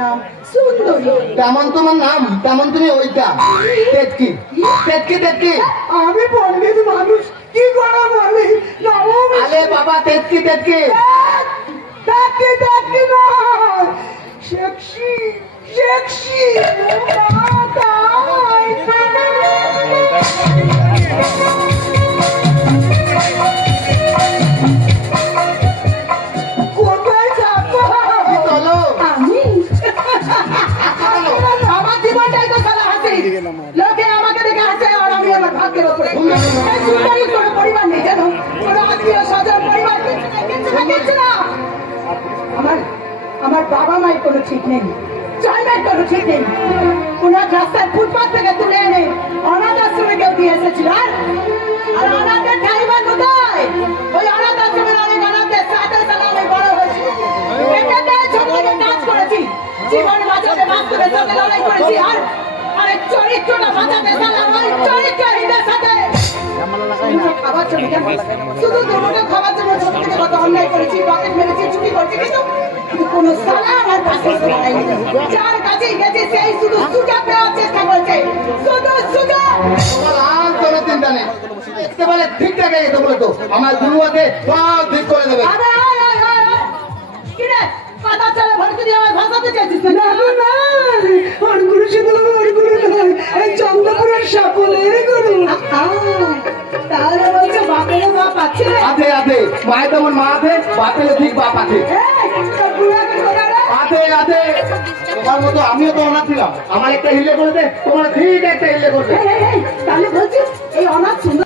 নাম সুন্দরী। তেমন তোমার নাম তেমন তুমি ওইটা তেতকি তেতকি তেতকি। আমি পণ্ডিত মানুষ কি করে বলি? আরে বাবা তেতকি তেতকি তেতকি তেতকি নয়, সেক্সি সেক্সি। কোথায় যাবো চলো। আমি? আমার জীবনটাই তো সারা হাসি। লোকে আমাকে দেখে হাসে আর আমি আমার ভাগ্যের ওপরে। এই সুন্দরী কোনো পরিবার নেই জানো, কোনো আত্মীয় স্বজন পরিবার কিচ্ছু না। আমার বাবা মায়ের কোনো ঠিক নেই, জন্মের কোনো ঠিক নেই। কোন রাস্তায় ফুটপাথ থেকে তুলে এনে অনাথ আশ্রমে কেউ দিয়ে এসেছিল। আর অনাথের ঠাইবার কোথায়? ওই অনাথ আশ্রমের অনেক অনাথের সাথে সাথে আমি বড় হয়েছি। এটাতে ছোট থেকে কাজ করেছি, জীবন বাঁচাতে বাস্তবের সাথে লড়াই করেছি। আর চরিত্রটা বাঁচাতে সালাম ওই চরিত্রহীনদের সাথে। খাবার জন্য শুধু তোমাকে খাবার জন্য ছোট থেকে কত অন্যায় করেছি, পকেট মেরেছি, চুরি করেছি, কিন্তু কোন সালা আমার কাছে যার কাছে গেছে সেই শুধু সুযোগ নেওয়ার চেষ্টা করেছে, শুধু সুযোগ। কোনো চিন্তা নেই, একেবারে ঠিকঠাক গেছে বলে তো আমার গুরু আছে সব ঠিক করে দেবে। কি রে কথা চলে ভরকে দিয়ে আমার ভাষাতে চাইছিস? না না, ওর গুরু শুধু ওর গুরু নয়, এই চন্দ্রপুরের সকলের গুরু। তাহলে বলছে বাপেরও বাপ আছে? আছে আছে, মায়ের তেমন মা আছে, বাপের ঠিক বাপ আছে। আছে আছে, তোমার মতো আমিও তো অনাথ ছিলাম, আমার একটা হিলে করে দে, তোমার ঠিক একটা হিলে করবে। তাহলে বলছিস এই অনাথ সুন্দর